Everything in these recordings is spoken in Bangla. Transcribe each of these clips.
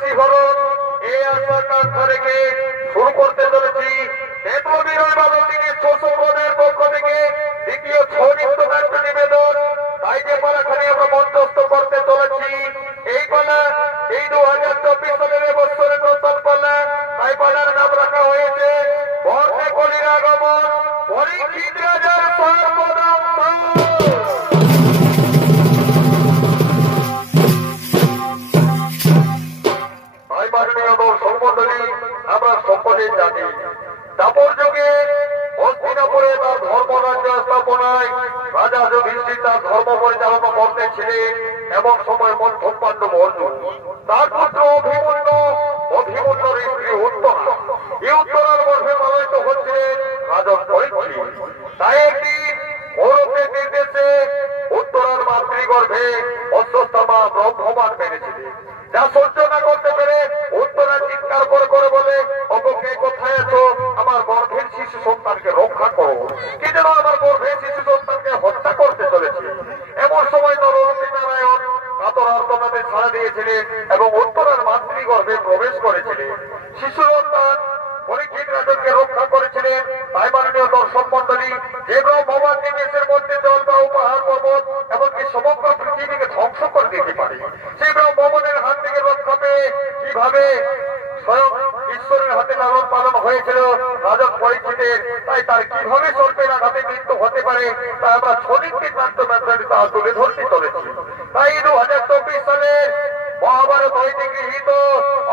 বিস্ফোরণ এই আত্মকার থেকে শুরু করতে চলেছি। বিপ্লবীর অভিবাদন দিনে ছোটদের পক্ষ থেকে দ্বিতীয় ছৌ নৃত্য নাট্য নিবেদন। তাই যে পালাখানে আমরা মঞ্চস্থ করতে চলেছি এই পালা এই 2024 সালের বছরের নতুন পালা। তাই পালার নাম রাখা হয়েছে বর্ষে কলির আগমন পরীক্ষিত রাজার সর্বনাম। আমরা সকলে জানি দাপর যুগে হস্তিনাপুরে তার ধর্মরাজ্য স্থাপনায় রাজা যুধিষ্ঠির তার ধর্ম পরিচালনা করতেছিলেন এমন সময় মধ্যম পাণ্ডব অর্জুন তার পুত্র অভিমন্যুর স্ত্রী উত্তরা এই উত্তরার গর্ভে লালিত হচ্ছিলেন রাজা পরীক্ষিত। তাই একদিন কৌরবদের নির্দেশে উত্তরার মাতৃগর্ভে অশ্বত্থামা ব্রহ্মবান মেরেছিলেন। যা সহ্য না করতে পেরে উত্তরা চিৎকার করে করে বলে, অপকে কোথায় আছো? আমার গর্ভের শিশু সন্তানকে রক্ষা করো, কি যেন আমার গর্ভের শিশু সন্তানকে হত্যা করতে চলেছে। এমন সময় নরহরি নারায়ণ কাতর আর্তনাদে ছাড়া দিয়েছিলেন এবং উত্তরার মাতৃগর্ভে প্রবেশ করেছিলেন। শিশু সন্তান পরীক্ষিত রাজনকে রক্ষা করেছিলেন। তাই মাননীয় দর্শক মন্ডলী, যে ব্রহ্মবান নিমেষের মধ্যে জল বা পাহাড় পর্বত এমনকি সমগ্র পৃথিবীকে ধ্বংস করে দিতে পারে, সেই ব্রহ্মবানের হাত থেকে রক্ষা পেয়ে কিভাবে স্বয়ং ঈশ্বরের হাতে লালন পালন হয়েছিল রাজক পরীক্ষিতের, তাই তার কিভাবে সর্পের আঘাতে মৃত্যু হতে পারে তা আমরা ছনিকটির নাট্যমাত্রায় তা তুলে ধরতে চলেছি। তাই 2024 সালের মহাভারত হইতে গৃহীত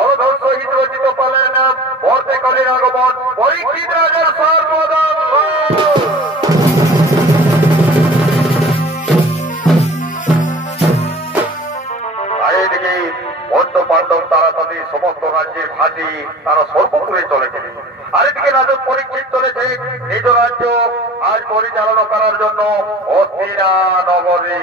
অবধর সহিত রচিত পালের নাম বর্ষে কলির আগমন পরীক্ষিত রাজার সর্বনাম। এদিকে পঞ্চ পাণ্ডব তারা তাদের সমস্ত রাজ্যের ভাতি তারা সর্বপুরে চলেছে। আরেকদিকে রাজক পরীক্ষিত চলেছে নিজ রাজ্য আজ পরিচালনা করার জন্য হস্তিনা নগরী।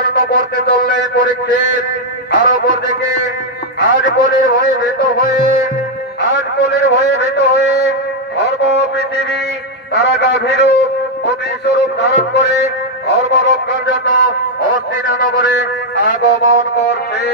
পরিচালিত করতে চললেন পরীক্ষিত। আর অপরদিকে আজ বলে ভয়ে ভীত হয়ে ধর্ম পৃথিবী তারা গাভীর প্রতিস্বরূপ ধারণ করে ধর্ম রক্ষার জন্য হস্তিনা নগরে আগমন করছে।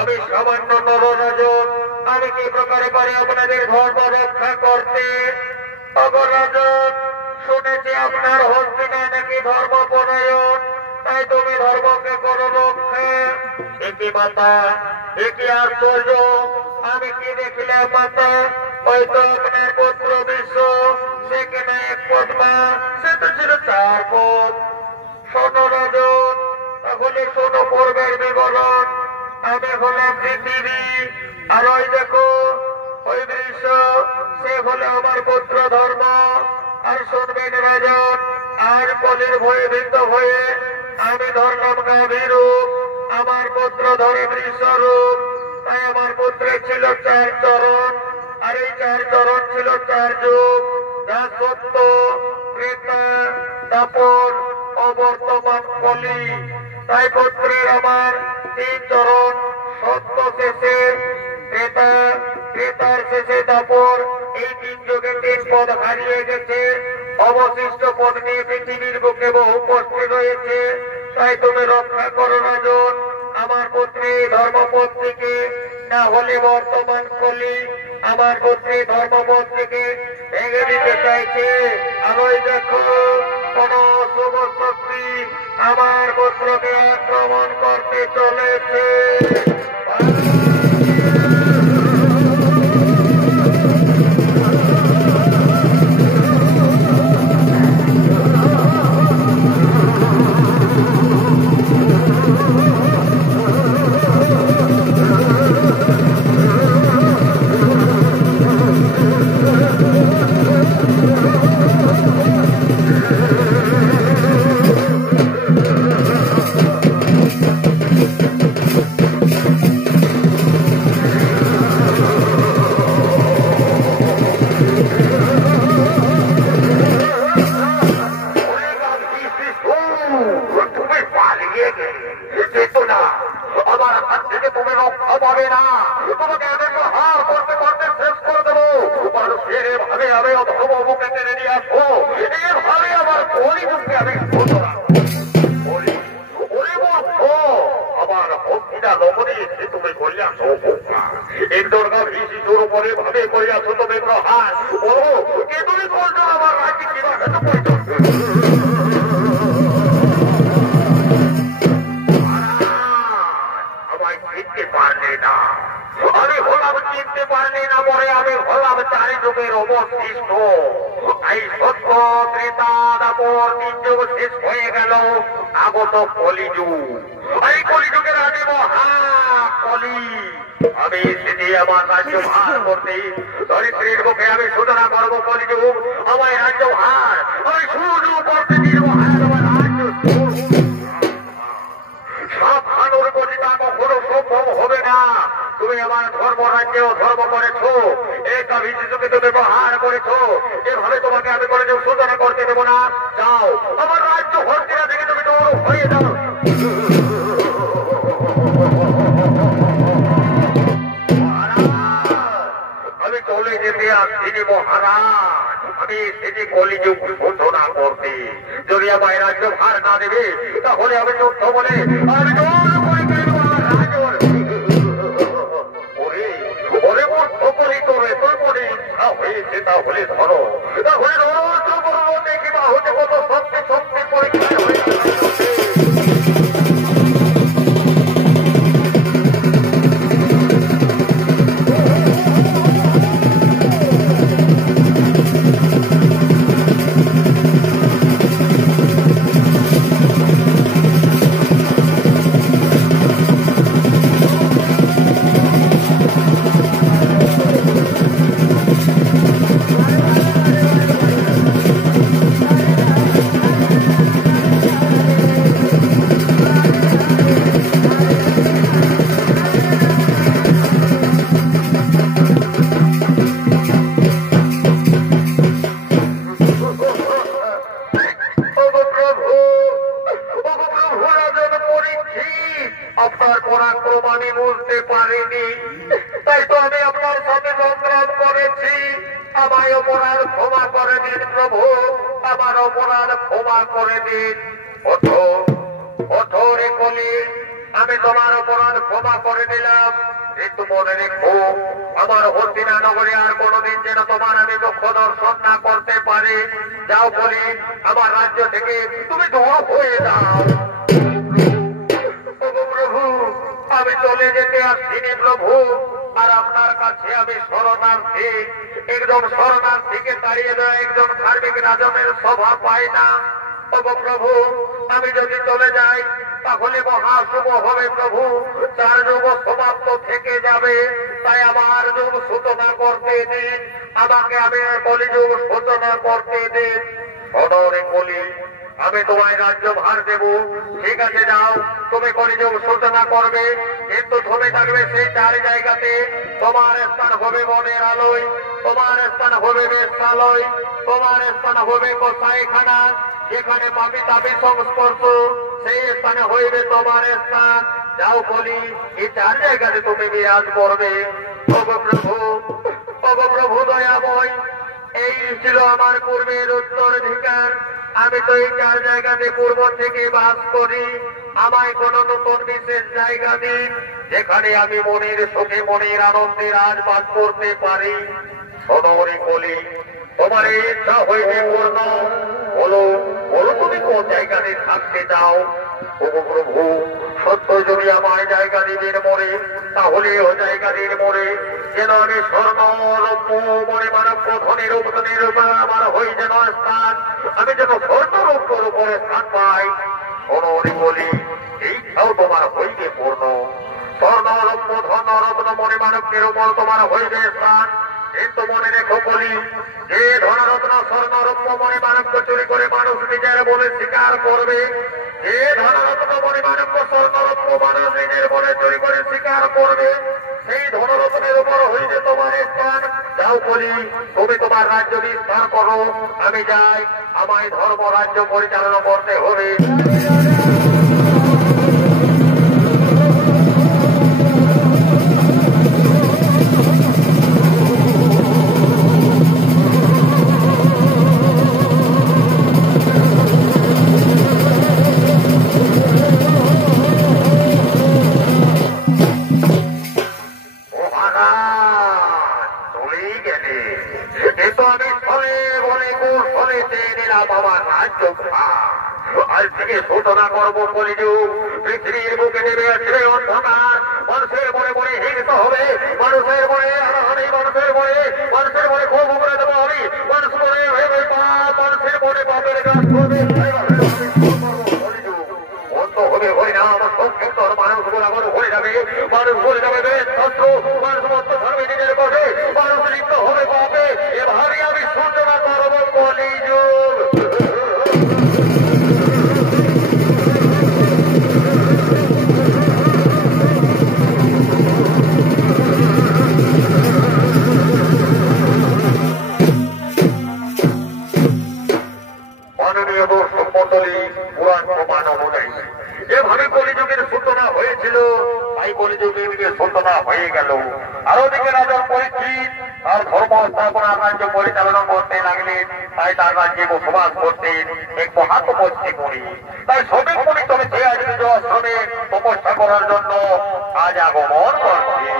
আমি সামান্য নররাজন, আমি কি প্রকারে পারি আপনাদের ধর্ম রক্ষা করতে? অগরাজন, শুনেছি আপনার হস্তিনা নাকি ধর্ম পরায়ণ, তাই তুমি ধর্মকে করো রক্ষা। এটি মাতা, এটি আশ্চর্য, আমি কি দেখিলাম মাতা? হয়তো আপনার পুত্র বিশ্ব, সে কেনা এক পদ্মা, সে তো ছিল 4 পদ। শোনো রাজন, তাহলে শোনো পূর্বের বিবরণ। আমি হলাম পৃথিবী, আর ওই দেখো ওই দৃশ্য, সে হলো আমার পুত্র ধর্ম। আর শুনবেন রাজন, আর কলির ভয়ে ভীত হয়ে আমি ধরলাম গাভীর রূপ, আমার পুত্র ধরে বৃষরূপ। তাই আমার পুত্রের ছিল 4 চরণ, আর এই 4 চরণ ছিল 4 যুগ, যা সত্য, ত্রেতা, দাপর, অবর্তমান, কলি। তাই পুত্রের আমার 3 চরণ, সত্য শেষে ত্রেতা, ত্রেতার শেষে দাপর। এই 3 যুগে 3 পদ হারিয়ে গেছে, অবশিষ্ট পদ নিয়ে পৃথিবীর বুকে বহু কষ্ট রয়েছে। তাই তুমি রক্ষা করো রাজন আমার পুত্রী ধর্মপদ থেকে, না হলে বর্তমান কলি আমার পুত্রী ধর্মপদ থেকে ভেঙে দিতে চাইছে। আর ওই দেখো কোন শুভ শক্তি আমার পুত্রকে আক্রমণ করতে চলেছে। আমি হলাম চিনতে পারলি না বলে আমি হলাম চারি যুগের অবশিষ্ট। এই সত্য ত্রেতা দাপর তিন যুগ শেষ হয়ে গেল, আগত কলিযুগ। এই কলিযুগের আদি মহাকলি আমি সেটি আমার রাজ্য ভার করতে ধরিত্রীর মুখে আমি সূচনা করবো কলিযুগ আমায় রাজ্য ভার আমি শুরু করতে দিব আমার রাজ্য। সব ভালোর কলিতা কখনো সম্ভব হবে না। তুমি আমার ধর্ম রাজ্যেও ধর্ম করেছো, এক বিশেষকে তুমি ব্যবহার করেছো, এভাবে তোমাকে আমি করে দেব সূচনা করতে দেবো না। যাও আমার রাজ্য হস্তিনা থেকে তুমি দূর হয়ে যাও। আমি চলে যেতে আসছি মহারাজ, আমি সেটি কলিযুগ সূচনা করতে। যদি আমায় রাজ্য ভার না দেবে তাহলে আমি যুদ্ধ বলে আমি জোর করে কেন আমার রাজ্য ওরে মোর সকলেই তোর তোর মনে ইচ্ছা হয়েছে তাহলে ধরো, তাহলে ধরো দেখি বা হতে কত সত্যি সত্যি পরীক্ষা হয়ে আপনার পরাক্রম আমি বুঝতে পারিনি, তাই তো আমি আপনার সাথে সংগ্রাম করেছি। আমায় অপরাধ ক্ষমা করে দিন প্রভু, আমার অপরাধ ক্ষমা করে দিন। ওঠো রে কলি, আমি তোমার অপরাধ ক্ষমা করে দিলাম, কিন্তু মনে রেখো আমার হস্তিনা নগরে আর কোনোদিন যেন তোমার আমি দুঃখ দর্শন না করতে পারি। যাও বলি আমার রাজ্য থেকে তুমি দূর হয়ে যাও। প্রভু আমি চলে যেতে আসছি প্রভু, আর আপনার কাছে আমি শরণার্থী। একজন শরণার্থীকে তাড়িয়ে দেওয়া একজন ধার্মিক রাজনের স্বভাব পায় না। প্রভু আমি যদি চলে যাই তাহলে মহাশুভ হবে প্রভু, চার যুগ সমাপ্ত থেকে যাবে। তাই আমার যুগ সূচনা করতে দিন, আমাকে আমি কলিযুগ সূচনা করতে দিন। অনরে কলি আমি তোমায় রাজ্য ভার দেব, ঠিক আছে যাও তুমি কলিযুগ সূচনা করবে, কিন্তু তুমি থাকবে সেই চার জায়গাতে। তোমার স্থান হবে মনের আলোয়, তোমার স্থান হবে বেশ্যালয়, তোমার স্থান হবে কসাইখানা, যেখানে পাপি তাপি সংস্পর্শ সেই স্থানে হইবে তোমার স্থান। যাও বলি এই চার জায়গাতে তুমি বিরাজ করবে। প্রভু দয়াময়, এই ছিল আমার পূর্বের উত্তরাধিকার। আমি তো এই চার জায়গাতে পূর্ব থেকে বাস করি, আমায় কোন নতুন বিশেষ জায়গা দিন যেখানে আমি মনের সুখে মনের আনন্দে রাজবাস করতে পারি। সদরে কলি তোমার ইচ্ছা হইবে পূর্ণ, বলো বলো তুমি কোন জায়গাতে থাকতে চাও। প্রভু সত্য যদি আমায় জায়গা দিবেন মরে, তাহলে ও জায়গা দিন মরে, যেন আমি স্বর্ণ রৌপ্য মনে মানব ধনের উপধনের আমার হই যেন স্থান, আমি যেন স্বর্ণ রৌপ্যর উপরে স্থান পাই। সদরে বলি এইটাও তোমার হইবে পূর্ণ। স্বর্ণ রৌপ্য ধন রত্ন মনে মানবের উপর তোমার হইবে স্থান, কিন্তু মনে রেখো বলি যে ধনরত্ন স্বর্ণ রৌপ্য মনে মানবকে চুরি করে মানুষ নিজের বলে স্বীকার করবে, যে ধনরত্ন মনে মানব স্বর্ণ রৌপ্য মানুষ নিজের বলে চুরি করে স্বীকার করবে, সেই ধনরত্নের উপর হইবে তোমার স্থান। যাও বলি তুমি তোমার রাজ্য বিস্তার করো, আমি যাই, আমায় ধর্ম রাজ্য পরিচালনা করতে হবে। আজ থেকে সূচনা করবো কলিযুগ, পৃথিবীর বুকে নেমে আসবে অন্ধকার, মানুষের মনে মনে হিংসা হবে, মানুষের মনে হানাহানি, মানুষের মনে ক্ষোভ করে দেবো আমি, মানুষ মনে ভেবে পাপ, মানুষের মনে পাপের গাছ করবে। অন্ত হবে হরিনাম সংকীর্তন, মানুষ বরাবর হয়ে যাবে, মানুষ বলে যাবে বেদ শাস্ত্র, মানুষ মত ধর্মে নিজের পথে, মানুষ লিপ্ত হবে পাপে। এভাবে আমি সূচনা করবো কলিযুগ। মাননীয় দর্শক মণ্ডলী, পুরাণ প্রমাণ অনুযায়ী যেভাবে কলিযুগের সূচনা হয়েছিল তাই কলিযুগের সূচনা হয়ে গেল। আর ওদিকে রাজা পরীক্ষিত আর ধর্ম স্থাপনার রাজ্য পরিচালনা করতে লাগলেন, তাই তার রাজ্যে বসবাস করতেন এক মহাতপস্বী মুনি। তাই শ্রমিক মুনি চলেছে আজ নিজ আশ্রমে তপস্যা করার জন্য আজ আগমন করছে।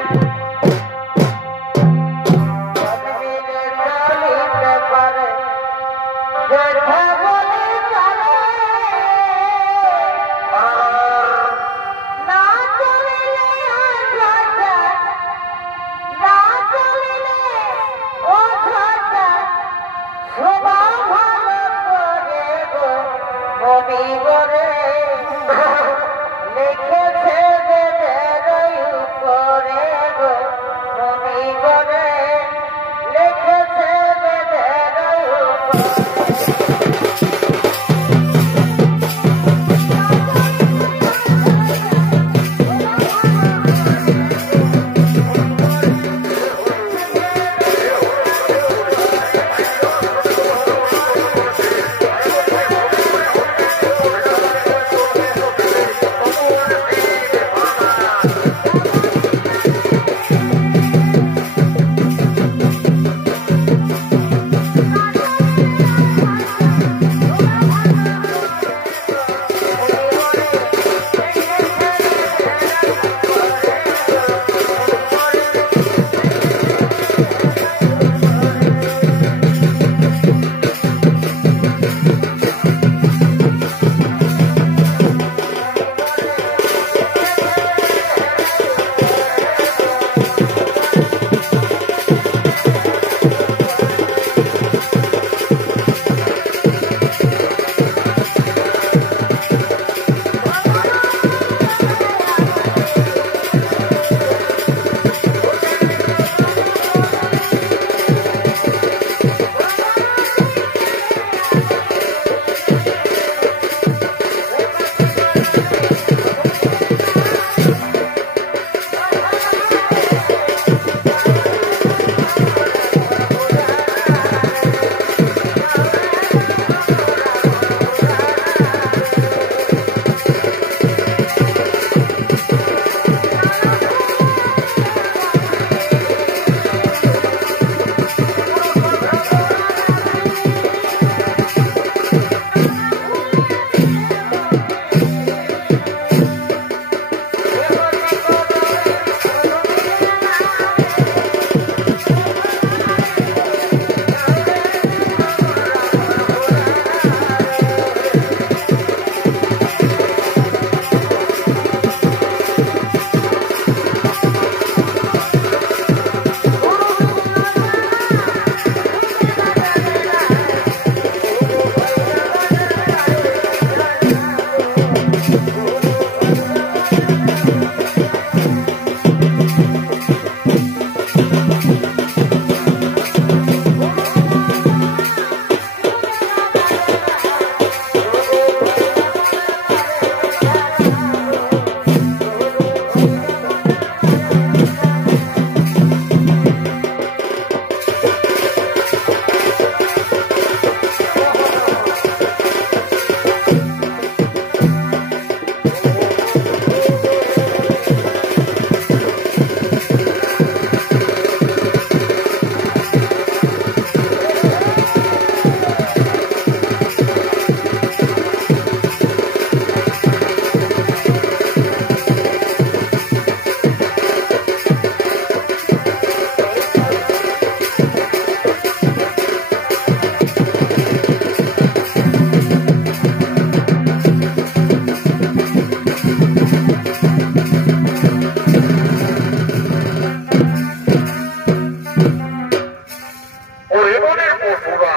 ওরে মনের পশুরা,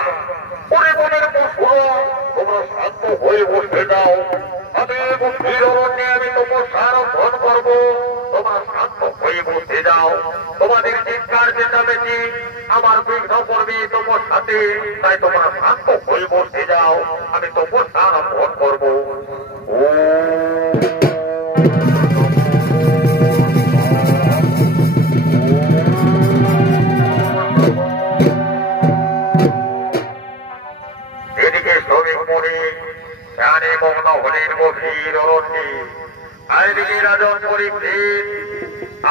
ওরে মনের পশুরা, তোমরা শান্ত হয়ে বসে যাও। আমি বুদ্ধির অরণ্যে আমি তপস্যার আরম্ভন করবো, তোমরা শান্ত হয়ে বসে যাও। তোমাদের চিৎকার চেঁচামেচি আমার বিঘ্ন করবে তপস্যাতে, তাই তোমরা শান্ত হয়ে বসে যাও। আমি তপস্যা আরম্ভন করবো। এদিকে শ্রমিক মুনি ধ্যানে মগ্ন হলেন গভীর অরণ্যে, আর এদিকে রাজন পরীক্ষিত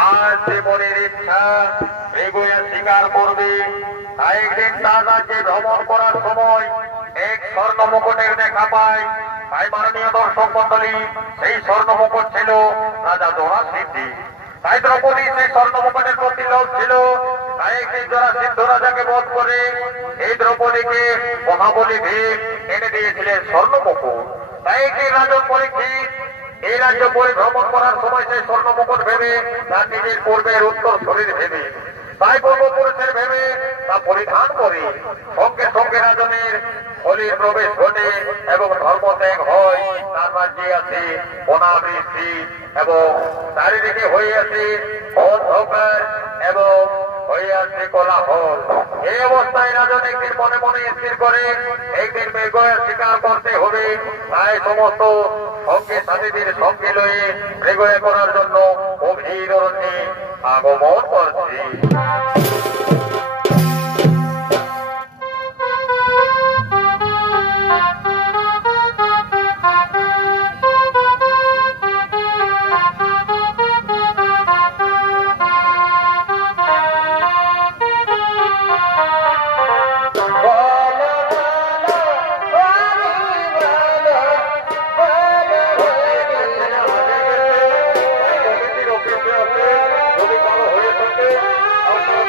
আজ যে মনের ইচ্ছা এগোয়া স্বীকার করবে। তাই একদিন তার রাজ্যে ভ্রমণ করার সময় এক স্বর্ণ মুকুটের দেখা পায়। তাই মাননীয় দর্শক মন্ডলী, সেই স্বর্ণ মুকুট ছিল রাজা জরাসিদ্ধি। তাই দ্রৌপদী সেই স্বর্ণ মুকুটের প্রতি লোভ ছিল। তাই একদিন জরাসিদ্ধ রাজাকে বধ করে এই দ্রৌপদীকে মহাবলী ভীম এনে দিয়েছিলেন স্বর্ণ মুকুট। তাই একদিন রাজন পরীক্ষিত এই রাজ্য পরিভ্রমণ করার সময় সেই স্বর্ণ মুকুট ভেবে তার নিজের পূর্বের উত্তর শরীর ভেবে, তাই পূর্বপুরুষের ভেবে তা পরিধান করে সঙ্গে সঙ্গে রাজনের হলির প্রবেশ ঘটে এবং ধর্মত্যাগ হয়। তার রাজ্যে আছে অনাবৃষ্টি এবং চারিদিকে হয়ে আছে অন্ধকার এবং হয়ে আছে কোলাহল। এই অবস্থায় রাজন একদিন মনে মনে স্থির করে একদিন মৃগয়া শিকার করতে হবে। তাই সমস্ত সঙ্গে সাথীদের সঙ্গে লয়ে মৃগয়া করার জন্য গভীর অরণ্যে আগমন করছে। যদি কারো হয়ে থাকে আপনারা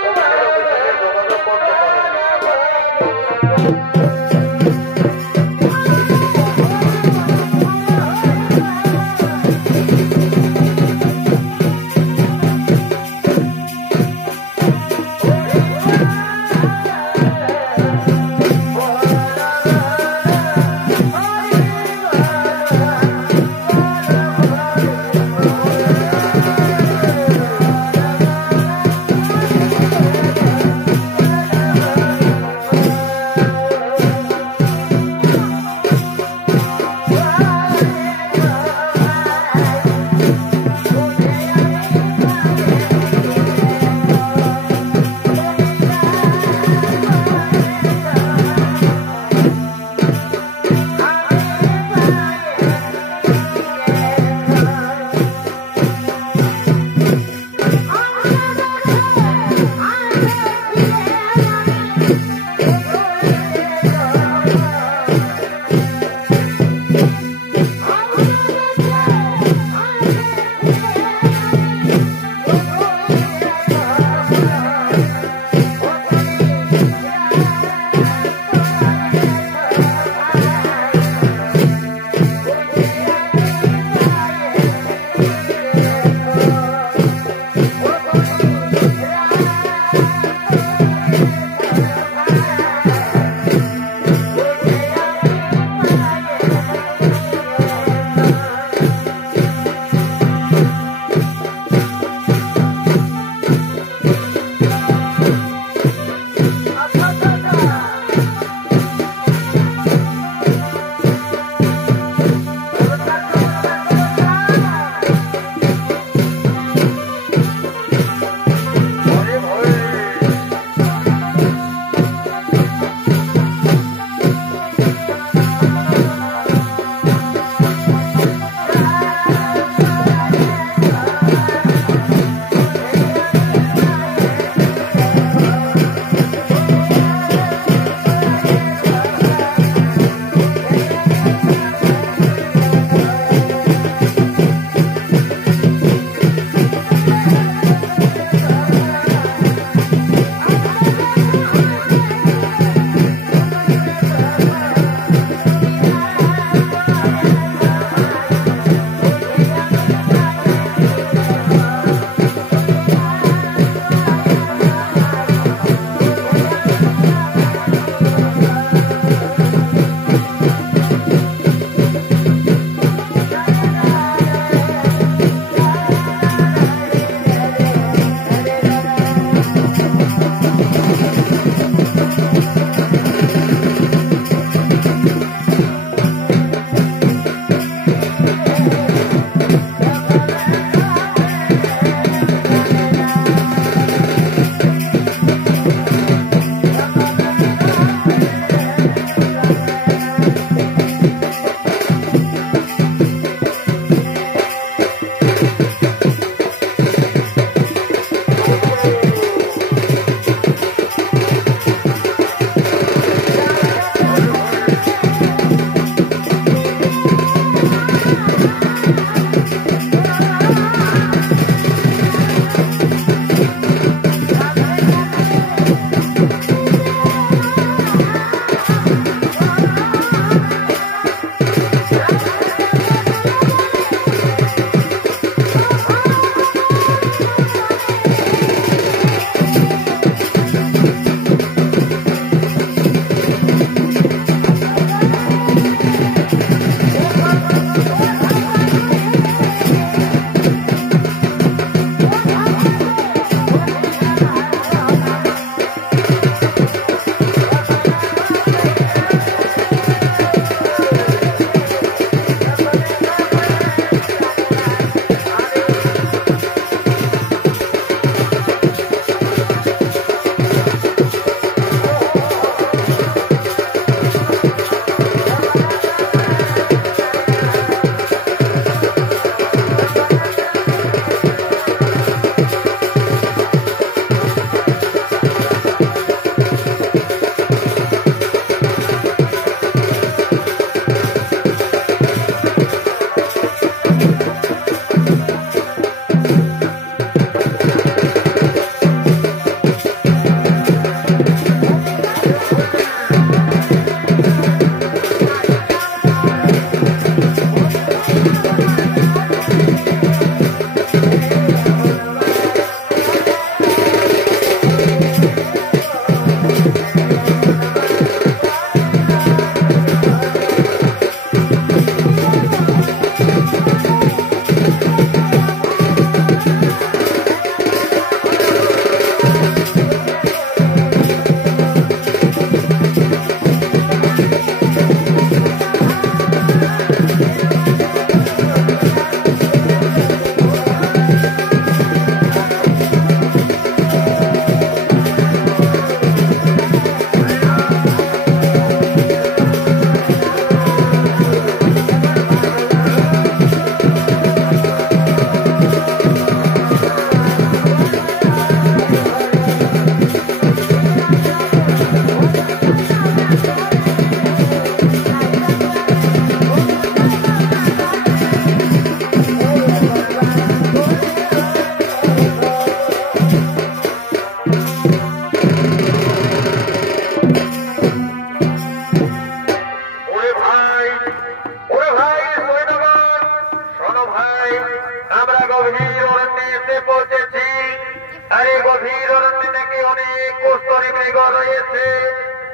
মেঘ রয়েছে।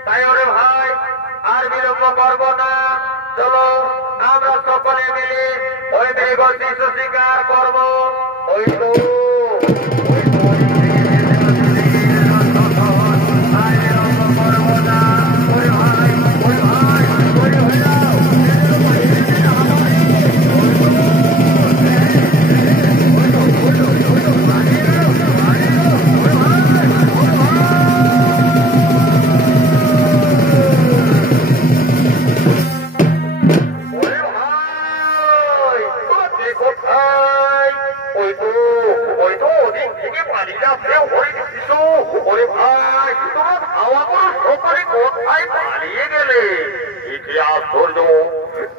তাই ওরে ভাই আর বিলম্ব করবো না, চলো আমরা সকলে মিলে ওই মেঘ শিশু শিকার করবো। ওই তো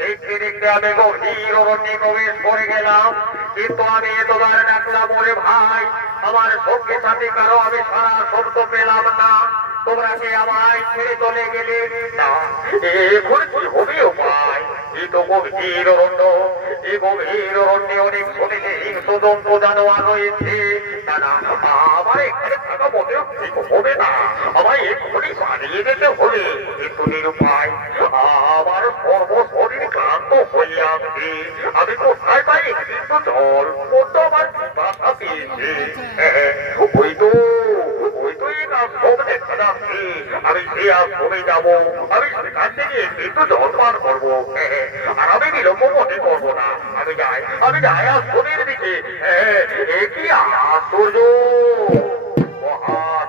দেখতে দেখতে আমি গভীর অরণ্যে প্রবেশ করে গেলাম, কিন্তু আমি এতবার ডাকলাম ওরে ভাই, আমার সঙ্গে সাথে কারো আমি সারা শব্দ পেলাম না। তোমরা কি আমায় ছেড়ে চলে গেলে না? এখন কি হবে উপায়? এই তো গভীর অরণ্য, এই গভীর অরণ্যে অনেক শুনেছে হিংস্র জন্তু জানোয়ার রয়েছে। না না, আমার এখানে থাকা মোটেও ঠিক হবে না, আমায় এক্ষুনি পালিয়ে যেতে হবে। কিন্তু নিরুপায়, আমার সর্বশরীর ক্লান্ত হয়ে আসছে। আমি কোথায় পাই কিন্তু জল মতো আমার বাসা পেয়েছে। ওই তো এই আশ্রম দেখা যাচ্ছে, আমি সে আশ্রমে যাবো, আমি সেখান থেকে একটু জল পান করবো। আর আমি বিলম্ব মনে করবো না, আমি যাই আশ্রমের দিকে। কি আশ্চর্য, মহার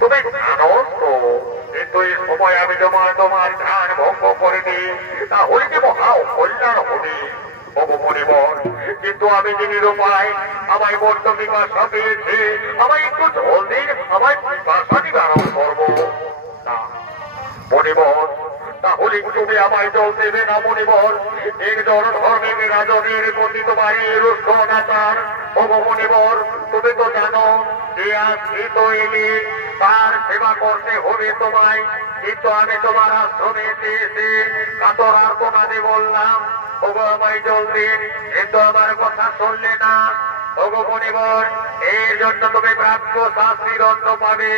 তুমি জানো তো, কিন্তু এই সময় আমি তোমার ধ্যান ভঙ্গ করে দিই, তাহলে কি মহা কল্যাণ হবে মনিবর। কিন্তু আমি যে নিরুপায়, আমায় বড্ড পিপাসা পেয়েছে, আমায় একটু জল দিন, আমায় পিপাসা নিবারণ করবো না মনিবর। তাহলে তুমি আমায় জল দেবে না মনিবর? একজন ধর্মে বিরাজনের প্রতি তোমার রুষ্ট অনাচার মনিবর। তুমি তো জানো যে আশ্রিত এলে তার সেবা করতে হবে তোমায়, কিন্তু আমি তোমার আশ্রমে এসে কাতর আর্তনাদে বললাম ওগো আমায় জল দিন, কিন্তু আমার কথা শুনলে না। ওগো মনিবর, এর জন্য তুমি প্রাপ্য শাস্তি দণ্ড পাবে।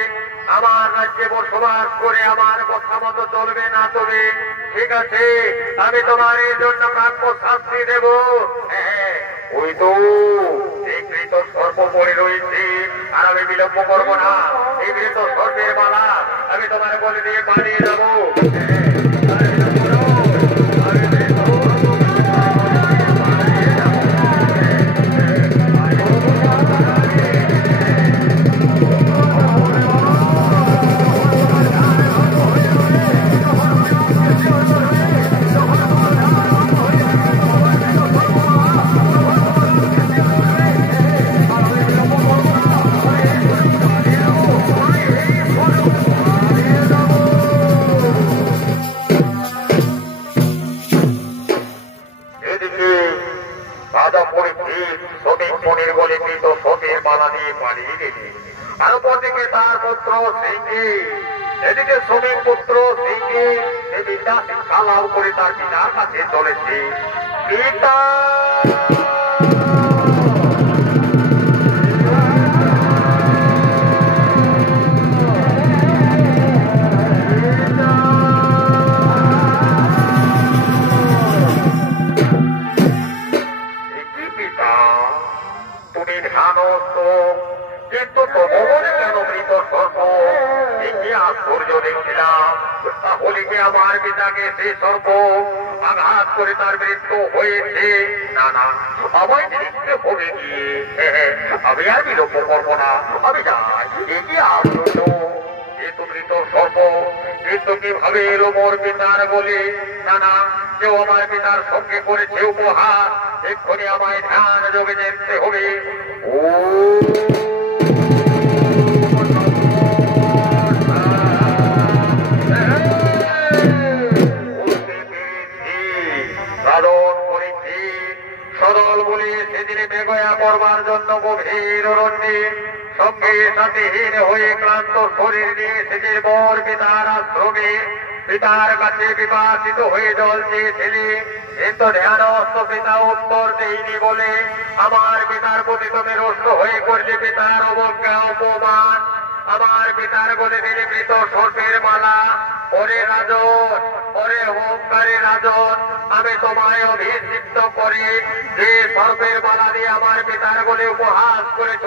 আমার রাজ্যে বসবাস করে আমার কথা মতো চলবে না তুমি, ঠিক আছে? আমি তোমার এর জন্য প্রাপ্য শাস্তি দেব। ওই তো মৃত সর্প পড়ে রয়েছে, আর আমি বিলম্ব করবো না। এই মৃত সর্পের মালা আমি তোমার বলে দিয়ে পালিয়ে যাবো। এদিকে শ্রমিক পুত্র সিংহে বিদ্যা শিক্ষা লাভ করে তার পিতার কাছে চলেছে। পিতা পিতা তুমি ধ্যানস্থ, কিন্তু তবুও কেন মৃত সর্প? আশ্চর্য দেখছিলাম, তাহলে কি আমার পিতাকে সে সর্প আঘাত করে তার মৃত্যু হয়েছে? না না, আমায় দেখতে হবে গিয়ে, আমি আর বিলম্ব করবো না, আমি যাই। কি আশ্চর্য, যেহেতু মৃত সর্প, কিন্তু কিভাবে এলো মোর পিতার বলে? না না, কেউ আমার পিতার সঙ্গে করেছে উপহার, এক্ষুনি আমায় ধ্যান যোগে যেতে হবে। ও সরল বলে সেদিনে বেগয়া করবার জন্য গভীর অরণ্যে সঙ্গে সাথে হীন হয়ে ক্লান্ত শরীর নিয়ে সেদিন মোর পিতার আশ্রমে পিতার কাছে বিপাসিত হয়ে জল চেয়েছিলে, কিন্তু ধ্যানস্থ পিতা উত্তর দেয়নি বলে আমার পিতার প্রতি তুমি রুষ্ট হয়ে করলে পিতার অবজ্ঞা অপমান। আমার পিতার গলে দিলে মৃত সর্পের মালা। ওরে রাজন, ওরে অহংকারী রাজন, আমি তোমায় অভিষিক্ত করি। যে সর্পের মালা দিয়ে আমার পিতার গলে উপহাস করেছ,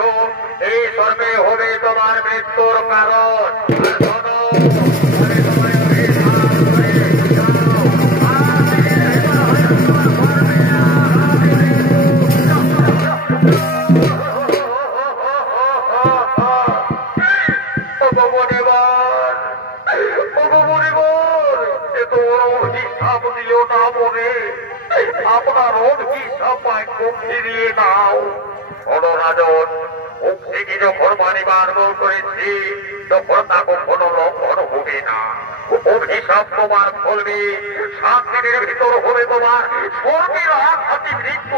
এই সর্পে হবে তোমার মৃত্যুর কারণ। আপনার অভিশাপ ফিরিয়ে দাও। রাজন, মুক্তি যখন মানিবার করেছি তখন তা কখনো লঙ্ঘন হবে না। অভিশাপ তোমার ফলবে, 7 দিনের ভিতর হবে তোমার স্বর্গের আঘাতে মৃত্যু।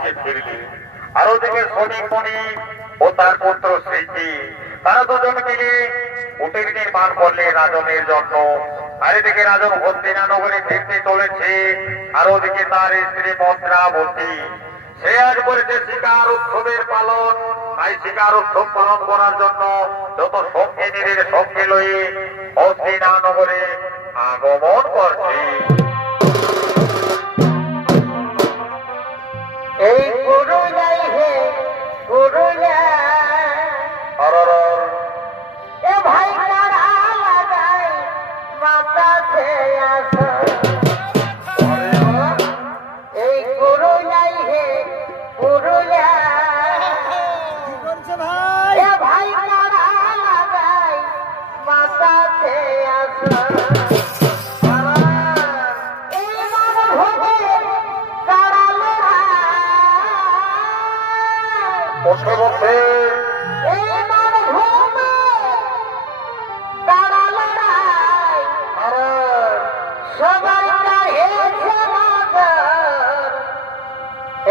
বাড়িতে ফিরলে। আর ওদিকে শ্রমিক মণি ও তার পুত্র স্মৃতি তারা দুজন মিলে কুটির নির্মাণ করলে রাজনের জন্য। আর এদিকে রাজন হস্তিনানগরে ফিরতে চলেছে। আর ওদিকে তার স্ত্রী মন্ত্রাবতী সে আজ করেছে শিকার উৎসবের পালন। তাই শিকার উৎসব পালন করার জন্য যত সঙ্গিনীদের সঙ্গে লয়ে হস্তিনানগরে আগমন করছে। এই পুরুলাই হে পুরুলাই এ ভাই কারা লাগাই মাথা খেয়ে আসা। এই পুরুলাই হে পুরুলাই এ ভাই কারা লাগাই মাথা খেয়ে আসা।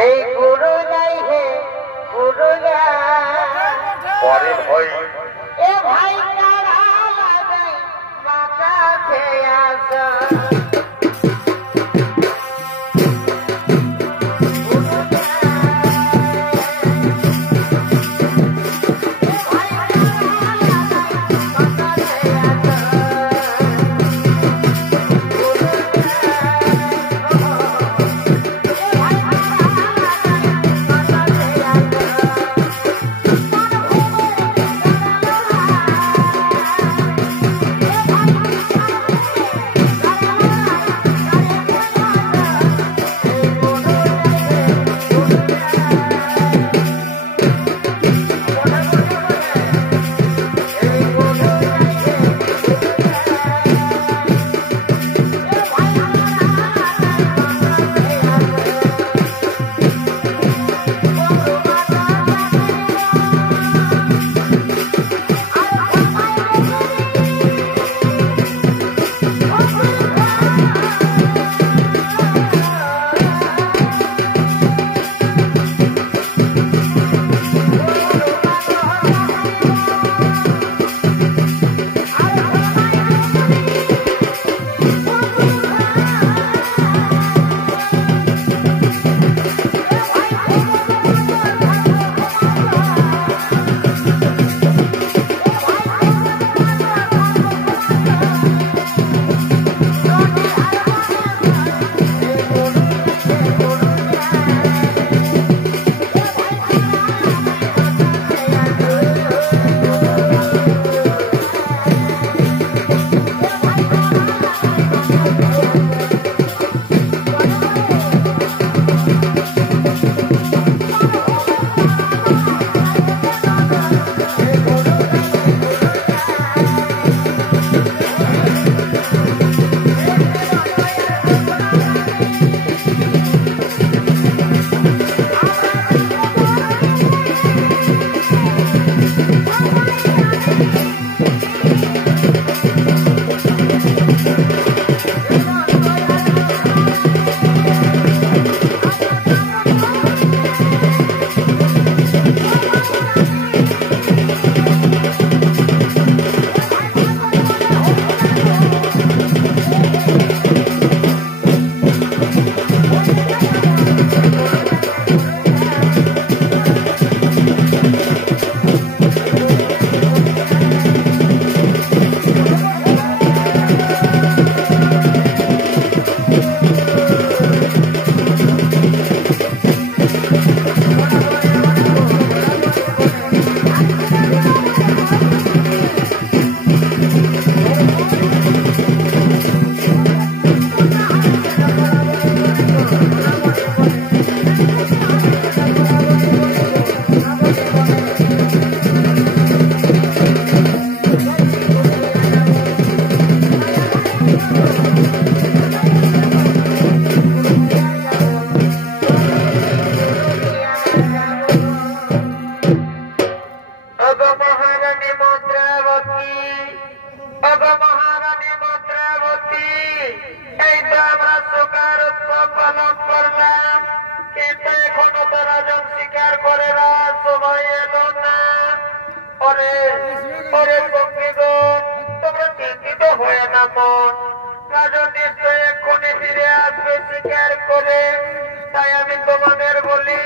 এই পুরুলাই হে পুরুলাই এ ভাই কারা লাগাই মাথা খেয়ে আসা। কিন্তু এখনো তো রাজন স্বীকার করে না, সবাই এলো না। ওরে ওরে সঙ্গীগণ, তোমরা চিন্তিত হয়ে না মন, রাজন নিশ্চয় এক্ষুনি ফিরে আসবে স্বীকার করে। তাই আমি তোমাদের বলি,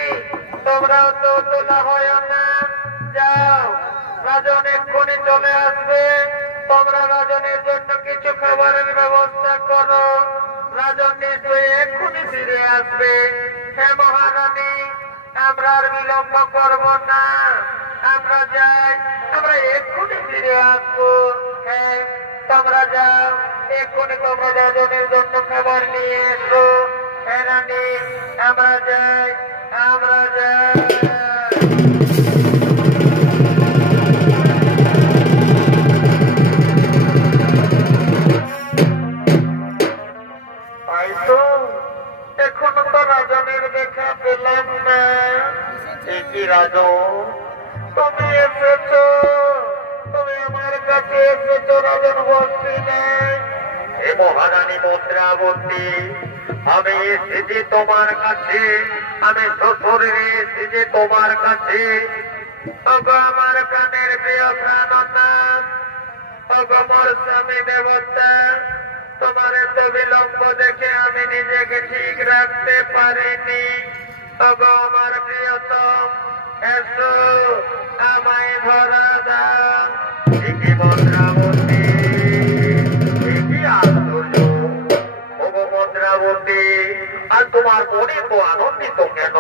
তোমরাও তো তোলা হয় না, যাও, রাজন এক্ষুনি চলে আসবে। তোমরা রাজনের জন্য কিছু খাবারের ব্যবস্থা করো, রাজন নিশ্চয় এক্ষুনি ফিরে আসবে। হে মহারানী, আমরা আর বিলম্ব করব না, আমরা যাই, আমরা এক্ষুনি ফিরে আসবো। হ্যাঁ, তোমরা যাও, এক্ষুনি তোমরা রাজনের জন্য খাবার নিয়ে এসো। হ্যাঁ রানী, আমরা যাই, আমরা যাই। এখনো তো রাজনের দেখা পেলাম না। কি রাজন, তুমি এসেছো, তুমি আমার কাছে এসেছো, রাজন বসছি না। হে মহারানী মুদ্রাবতী, আমি এসেছি তোমার কাছে, আমি শ্বশুরে এসেছি তোমার কাছে। ওগো আমার প্রাণের প্রিয় প্রাণনাথ, ওগো মোর স্বামী দেবতা, তোমার এত বিলম্ব দেখে আমি নিজেকে ঠিক রাখতে পারিনি। ওগো আমার প্রিয়তম, এসো, আমায় ধরা দাও। কি মুদ্রাবতী, কি আশ্চর্য! ওগো মুদ্রাবতী, আর তোমার মনে তো আনন্দিত কেন?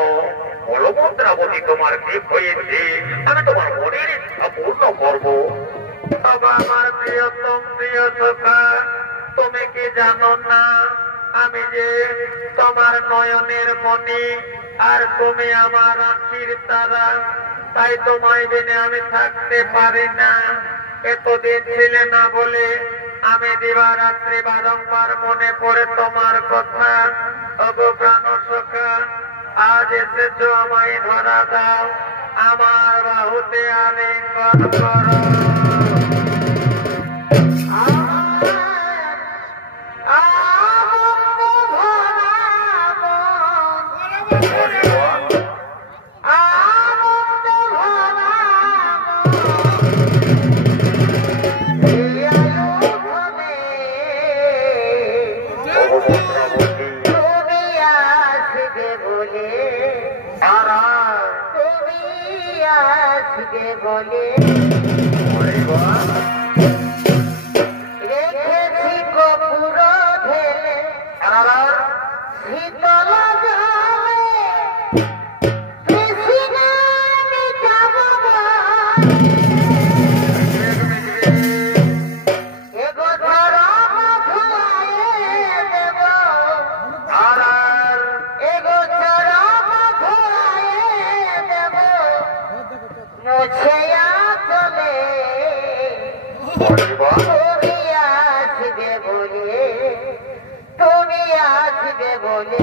বলো মুদ্রাবতী, তোমার কি হয়েছে? আমি তোমার মনের ইচ্ছা পূর্ণ করবো। ওগো আমার প্রিয়তম প্রিয় সখা, তুমি কি জানো না আমি যে তোমার নয়নের মণি, আর তুমি আমার আঁখির তারা। তাই তোমায় বিনে আমি থাকতে পারি না। এতদিন ছিলে না বলে আমি দিবারাত্রি বারংবার মনে পড়ে তোমার কথা। ওগো প্রাণ সখা, আজ এসেছো, আমায় ধরা দাও, আমার বাহুতে আলিঙ্গন করো। বলে রেখেছি কপুর ঢেলে শীতল জলে, কৃষ্ণা মিটাব এগো ধরম ধুয়ে দেব, এগো চরম ধুয়ে দেব, মুছে চলে তুমি আসবে বলে, তুমি আসবে বলে।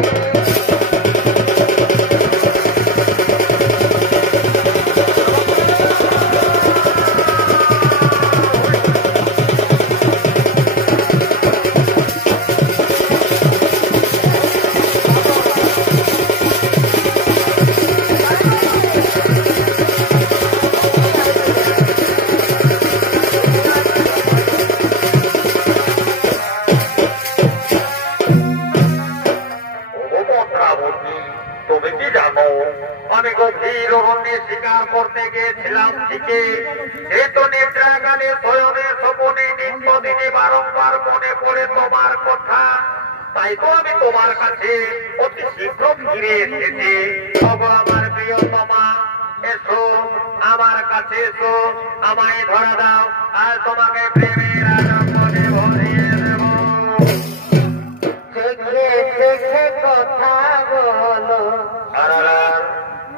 তুমি কি জানো আমি গভীর অরণ্যে শিকার করতে গিয়েছিলাম ঠিকই, কিন্তু নিদ্রাকালে শয়নের স্বপনে নিত্যদিনে বারংবার মনে পড়ে তোমার কথা। তাই তো আমি তোমার কাছে অতি শীঘ্র ফিরে এসেছি। ওগো আমার প্রিয়তমা, এসো, আমার কাছে এসো, আমায় ধরা দাও, আর তোমাকে প্রেমের আনন্দে ভরিয়ে দেব। দেখে দেখে কথা বলো,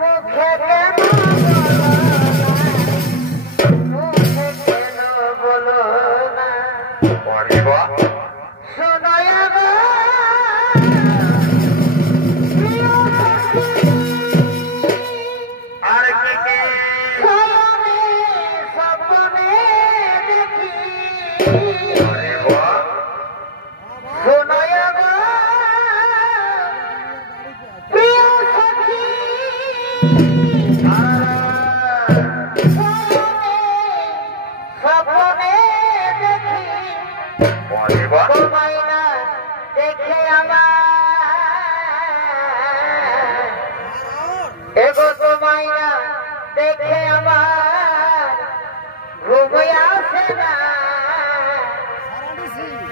মুখে কেন মুখে কেন বলো না, শোনো আর কি কি স্বপ্নে দেখি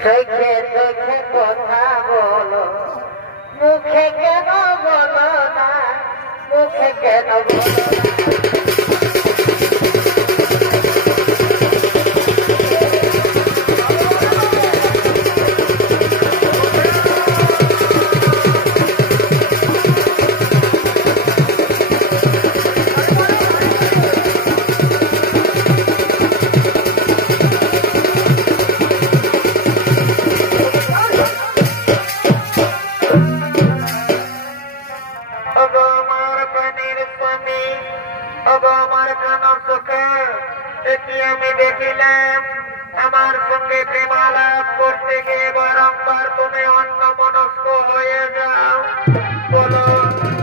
চোখে চোখে কথা বলো, মুখে কেন বলো না, মুখে কেন বলো আমি দেখিলাম আমার সঙ্গে প্রেমালাপ করতে গিয়ে বারংবার তুমি অন্য মনস্ক হয়ে যাও। বলো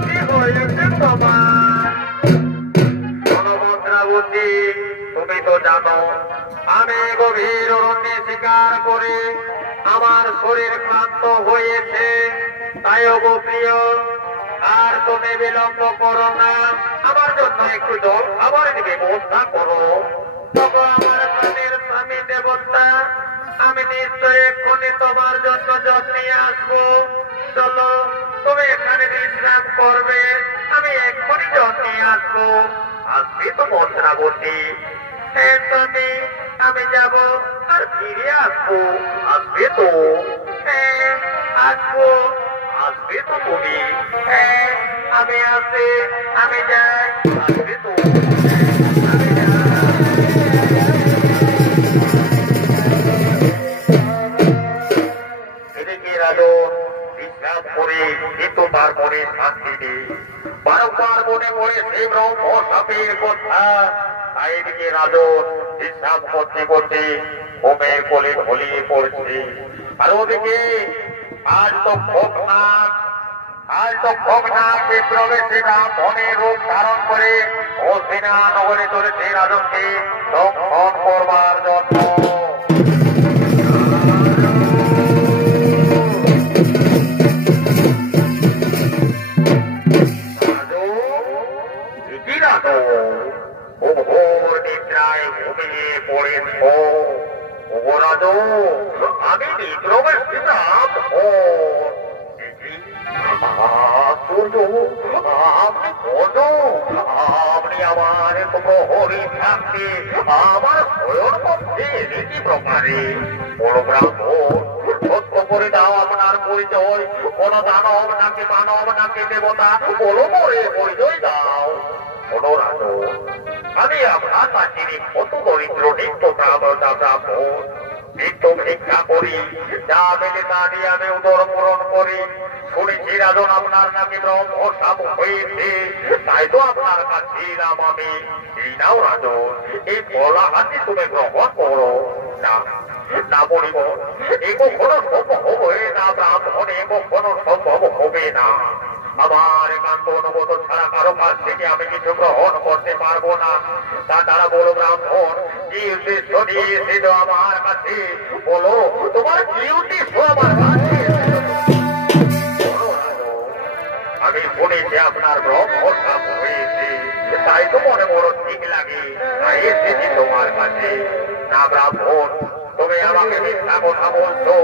কি হয়েছে তোমার? মনোমুদ্রাবতী, তুমি তো জানো আমি গভীর অরণ্যে শিকার করে আমার শরীর ক্লান্ত হয়েছে। তাই গো প্রিয়, আর তুমি বিলম্ব করো না, আমার জন্য একটু জল খাবারের ব্যবস্থা করো। তবে আমার প্রাণের স্বামী দেবতা, আমি নিশ্চয় এক্ষুনি তোমার জন্য জল নিয়ে আসবো। চলো, তুমি এখানে বিশ্রাম করবে, আমি এক্ষুনি জল নিয়ে আসবো। আসবি তো মন্ত্রাবতী? হ্যাঁ স্বামী, আমি যাব আর ফিরে আসবো। আসবে তো? হ্যাঁ আসবো। আসবে তো তুমি? হ্যাঁ আমি আসি, আমি যাই। আসবে তো? আমি যাই। এদিকে রাজন বিশ্রাম করে কিন্তু তার মনে শান্তি নেই। বারংবার মনে পড়ে সেই ব্রহ্ম সাপের কথা। তাই এদিকে রাজন বিশ্রাম করতে করতে ঘুমের কোলে ঢলিয়ে পড়ছে। আর ওদিকে আজ তো ভোগনাথ বিপ্লবে সেটা ধনের রূপ ধারণ করে হস্তিনা নগরে চলেছে রাজনকে দংশন করবার জন্য। নিদ্রায় ঘুমিয়ে পড়েছ? আমি বিপ্লবে ছিলাম। আপনি আমার প্রহরী থাকতে আমার শয়ন মধ্যে রীতি প্রকারে বড় ব্রাহ্মণ, সত্য করে দাও আপনার পরিচয়। কোন দানব নাকি মানব নাকি দেবতা, বলো পরে পরিচয় দাও। বলো রাজন, আমি আপনার কাছে কত দরিদ্র নিত্য ব্রাহ্মণ, নিত্য ভিক্ষা করি, যা মেলে তা দিয়ে আমি উদর পূরণ করি। শুনেছি রাজন আপনার নাকি ব্রহ্ম সাপ হয়েছে, তাই তো আপনার কাছে এলাম আমি। এই নাও রাজন, এই বলা হাতে তুমি গ্রহণ করো। না না বলিব, এ কখনো সম্ভব হবে না ব্রাহ্মণ, এ কখনো সম্ভব হবে না। আমার একান্ত অনুমত ছাড়া কারো কাছ থেকে আমি কিছু গ্রহণ করতে পারবো না। তাছাড়া বলো ব্রাহ্মণ, কি উদ্দেশ্য নিয়ে এসেছ আমার কাছে? বলো তোমার কি উদ্দেশ্য আমার কাছে? আমি শুনেছি আপনার ব্রহ্ম সাপ হয়েছে, তাই তো মনে বড় ঠিক লাগে, তাই এসেছি তোমার কাছে। না ব্রাহ্মণ, তুমি আমাকে মিথ্যা কথা বলছো।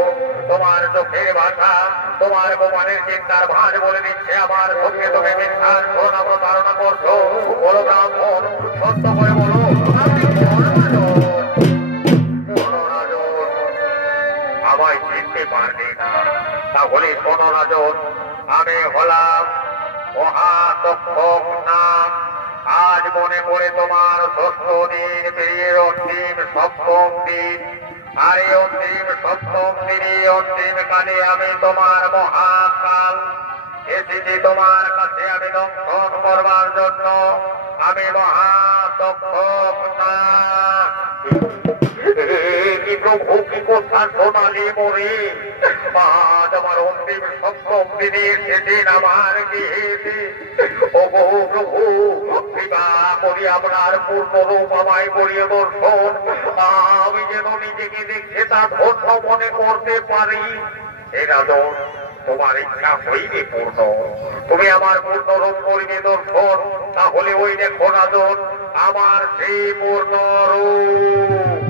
তোমার চোখের ভাষা, তোমার গোপালের চিন্তার ভাঁজ বলে দিচ্ছে আমার চোখে তুমি মিথ্যার ঘটনা প্রতারণা করছো। বলো ব্রাহ্মণ, সত্য করে বলো, আমায় চিনতে পারবে না? তাহলে শোনো রাজন, আমি হলাম মহাতক্ষক নাম। আজ মনে করে তোমার 6ষ্ঠ দিন পেরিয়ে অন্তিম 7ম দিন। আর এই অন্তিম 7ম দিনে অন্তিম কালে আমি তোমার মহাকাল এসেছি তোমার কাছে আমি দংশন করবার জন্য। আমি মহাতক্ষক নাম। প্রভু কি কথা শোনালে মরে? আজ আমার অন্তিম 7ম দিনে সেদিন আমার গিয়েছে। ও বহু প্রভু, কৃপা করি আপনার পূর্ণরূপ আমায় করিয়ে দর্শন। আমি যেন নিজেকে দেখে তা ধন্য মনে করতে পারি। এ রাজন, তোমার ইচ্ছা হইবে পূর্ণ, তুমি আমার পূর্ণরূপ করিবে দর্শন। তাহলে ওই দেখো রাজন, আমার সেই পূর্ণরূপ।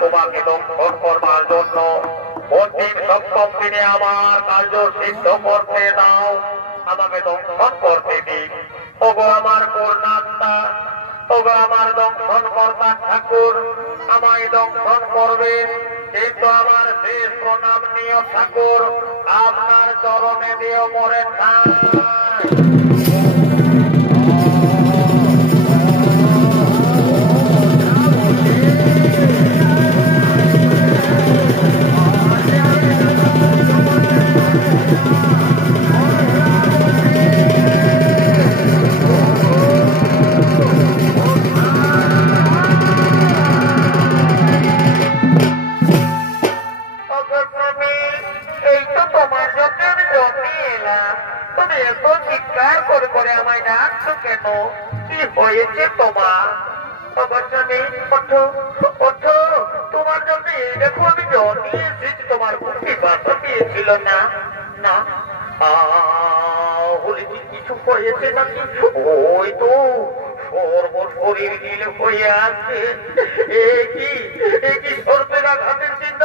তোমাকে দংশন করবার জন্য প্রতিদিন সপ্তম দিনে আমার কার্য সিদ্ধ করতে দাও, আমাকে দংশন করতে দিন। ওগো আমার পূর্ণাত্মা, ওগো আমার দংশন কর্তা ঠাকুর, আমায় দংশন করবেন, কিন্তু আমার শেষ প্রণাম নিয় ঠাকুর, আপনার চরণে দিও মরে ঠাই। তোমার জন্য দেখো আমি জন্মে এসেছি, তোমার কোন বিবাসা পেয়েছিল না? না কিছু হয়েছে নাকি? ওই তো সর্বশরীর নীল হয়ে আছে। কি সর্বের আঘাতের চিহ্ন?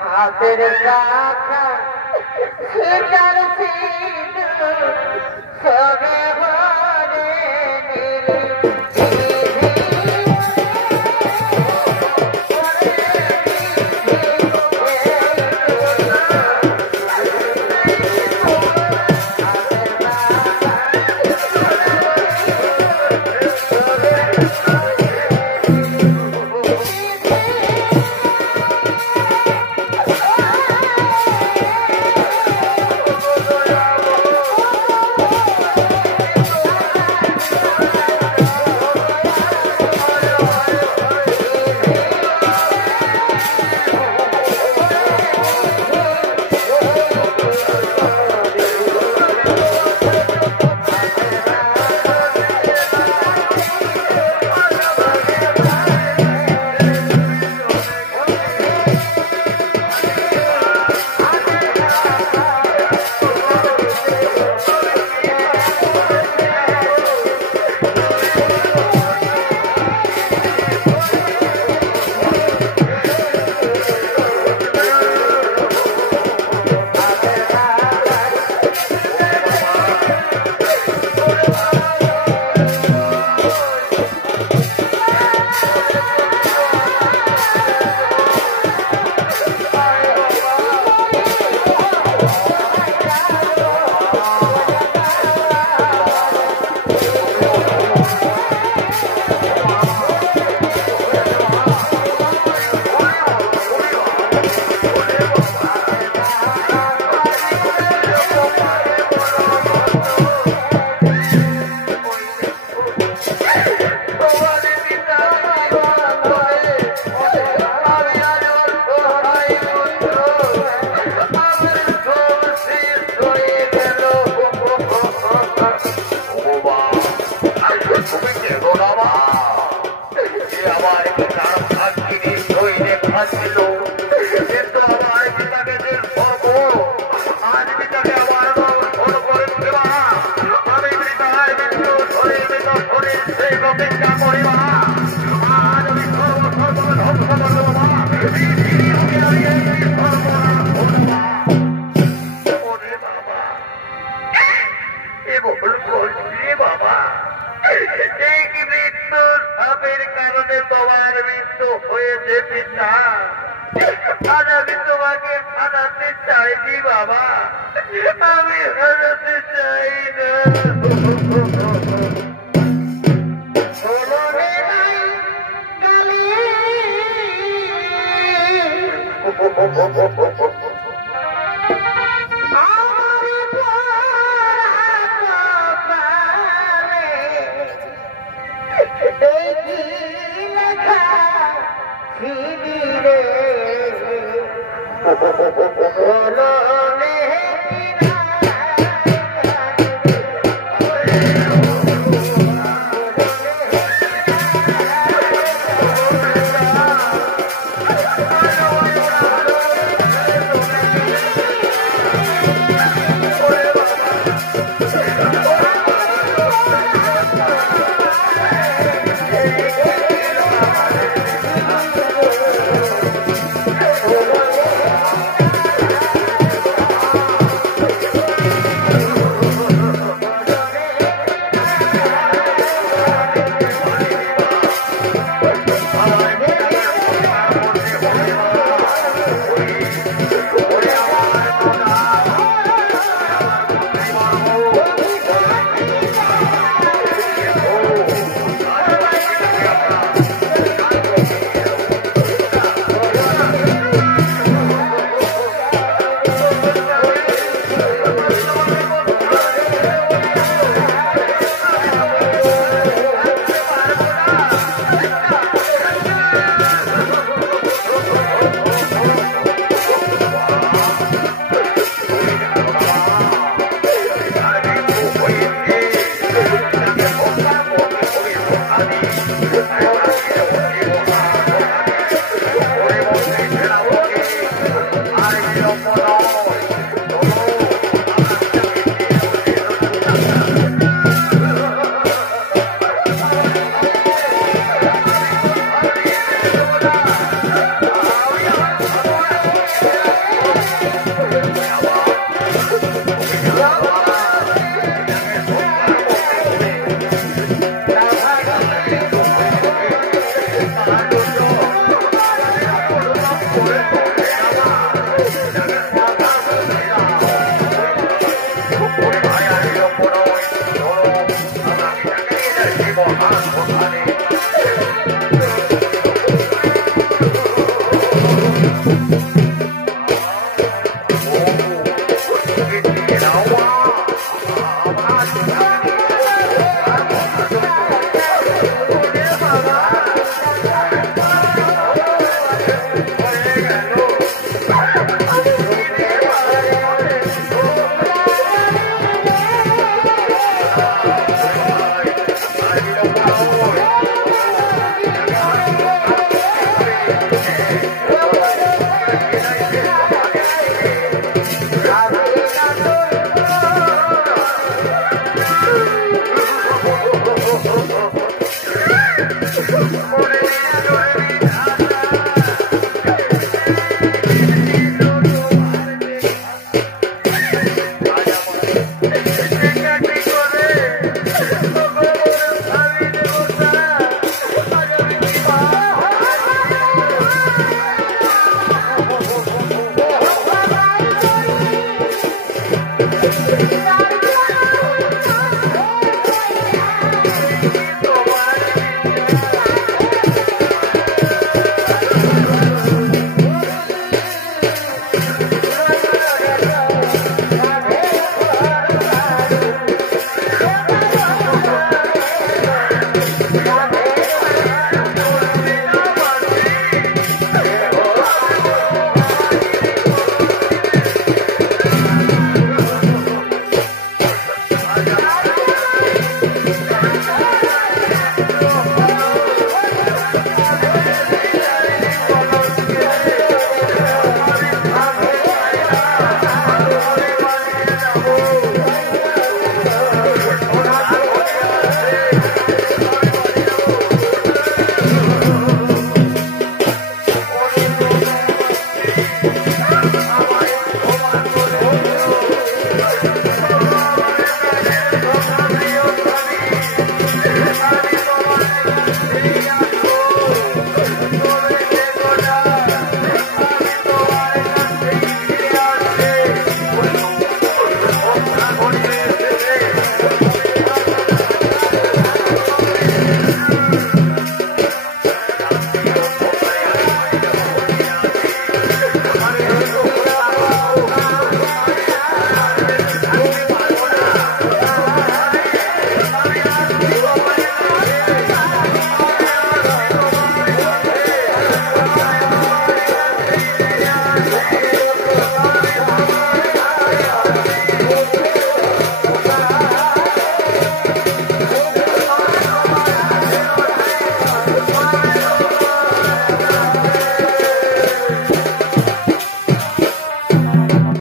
হাতের রাখা সেটার সিদ্ধ সবে ভরে